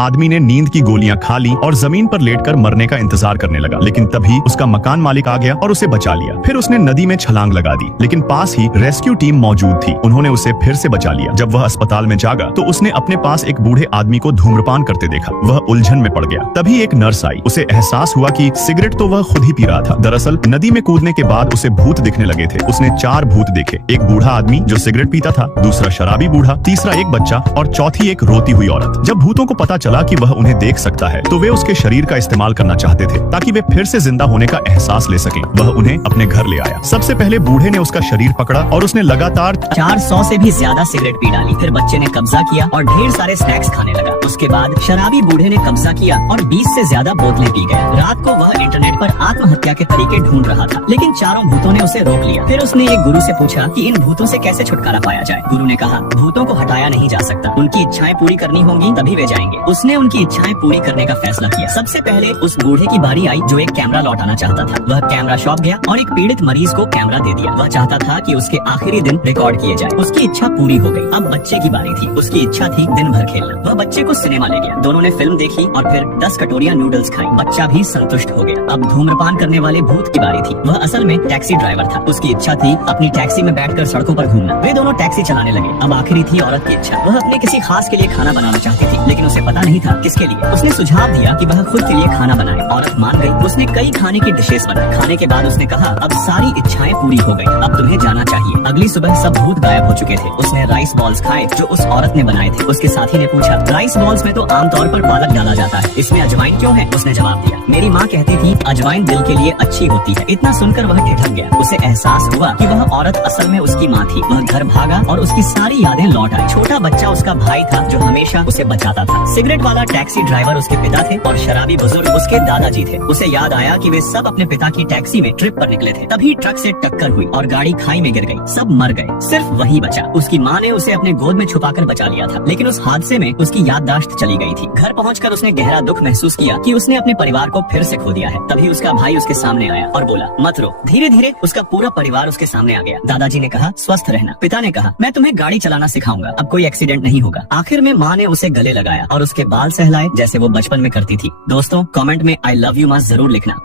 आदमी ने नींद की गोलियां खा ली और जमीन पर लेटकर मरने का इंतजार करने लगा, लेकिन तभी उसका मकान मालिक आ गया और उसे बचा लिया। फिर उसने नदी में छलांग लगा दी, लेकिन पास ही रेस्क्यू टीम मौजूद थी। उन्होंने उसे फिर से बचा लिया। जब वह अस्पताल में जागा तो उसने अपने पास एक बूढ़े आदमी को धूम्रपान करते देखा। वह उलझन में पड़ गया। तभी एक नर्स आई। उसे एहसास हुआ कि सिगरेट तो वह खुद ही पी रहा था। दरअसल नदी में कूदने के बाद उसे भूत दिखने लगे थे। उसने 4 भूत देखे। एक बूढ़ा आदमी जो सिगरेट पीता था, दूसरा शराबी बूढ़ा, तीसरा एक बच्चा और चौथी एक रोती हुई औरत। जब भूतों को पता चला कि वह उन्हें देख सकता है तो वे उसके शरीर का इस्तेमाल करना चाहते थे ताकि वे फिर से जिंदा होने का एहसास ले सकें। वह उन्हें अपने घर ले आया। सबसे पहले बूढ़े ने उसका शरीर पकड़ा और उसने लगातार 400 से भी ज्यादा सिगरेट पी डाली। फिर बच्चे ने कब्जा किया और ढेर सारे स्नैक्स खाने लगा। उसके बाद शराबी बूढ़े ने कब्जा किया और 20 से ज्यादा बोतलें पी गया। रात को वह इंटरनेट पर आत्महत्या के तरीके ढूंढ रहा था, लेकिन चारों भूतों ने उसे रोक लिया। फिर उसने एक गुरु से पूछा कि इन भूतों से कैसे छुटकारा पाया जाए। गुरु ने कहा, भूतों को हटाया नहीं जा सकता, उनकी इच्छाएं पूरी करनी होंगी तभी वे जाएंगे। उसने उनकी इच्छाएं पूरी करने का फैसला किया। सबसे पहले उस बूढ़े की बारी आई जो एक कैमरा लौटाना चाहता था। वह कैमरा शॉप गया और एक पीड़ित मरीज को कैमरा दे दिया। वह चाहता था कि उसके आखिरी दिन रिकॉर्ड किए जाए। उसकी इच्छा पूरी हो गई। अब बच्चे की बारी थी। उसकी इच्छा थी दिन भर खेलना। वह बच्चे को सिनेमा ले गया। दोनों ने फिल्म देखी और फिर 10 कटोरियां नूडल्स खाई। बच्चा भी संतुष्ट हो गया। अब धूम्रपान करने वाले भूत की बारी थी। वह असल में टैक्सी ड्राइवर था। उसकी इच्छा थी अपनी टैक्सी में बैठकर सड़कों पर घूमना। वे दोनों टैक्सी चलाने लगे। अब आखिरी थी औरत की इच्छा। वह अपने किसी खास के लिए खाना बनाना चाहती थी, लेकिन उसे पता नहीं था किसके लिए। उसने सुझाव दिया कि वह खुद के लिए खाना बनाए। औरत मान गई। उसने कई खाने की डिशेस बनाई। खाने के बाद उसने कहा, अब सारी इच्छाएं पूरी हो गई, अब तुम्हें जाना चाहिए। अगली सुबह सब भूत गायब हो चुके थे। उसने राइस बॉल्स खाए जो उस औरत ने बनाए थे। उसके साथी ने पूछा, राइस बॉल्स में तो आमतौर पर पालक डाला जाता है, इसमें अजवाइन क्यों है? उसने जवाब दिया, मेरी माँ कहती थी अजवाइन दिल के लिए अच्छी होती है। इतना सुनकर वह ठिठक गया। उसे एहसास हुआ कि वह औरत असल में उसकी माँ थी। वह घर भागा और उसकी सारी यादें लौट आई। छोटा बच्चा उसका भाई था जो हमेशा उसे बचाता था। सिगरेट वाला टैक्सी ड्राइवर उसके पिता थे और शराबी बुजुर्ग उसके दादाजी थे। उसे याद आया कि वे सब अपने पिता की टैक्सी में ट्रिप पर निकले थे। तभी ट्रक से टक्कर हुई और गाड़ी खाई में गिर गई। सब मर गए, सिर्फ वही बचा। उसकी माँ ने उसे अपने गोद में छुपाकर बचा लिया था, लेकिन उस हादसे में उसकी याददाश्त चली गई थी। घर पहुंचकर उसने गहरा दुख महसूस किया कि उसने अपने परिवार को फिर से खो दिया है। तभी उसका भाई उसके सामने आया और बोला, मत रो। धीरे धीरे उसका पूरा परिवार उसके सामने आ गया। दादाजी ने कहा, स्वस्थ रहना। पिता ने कहा, मैं तुम्हें गाड़ी चलाना सिखाऊंगा, अब कोई एक्सीडेंट नहीं होगा। आखिर में माँ ने उसे गले लगाया और उसके बाल सहलाए जैसे वो बचपन में करती थी। दोस्तों, कमेंट में आई लव यू माँ जरूर लिखना।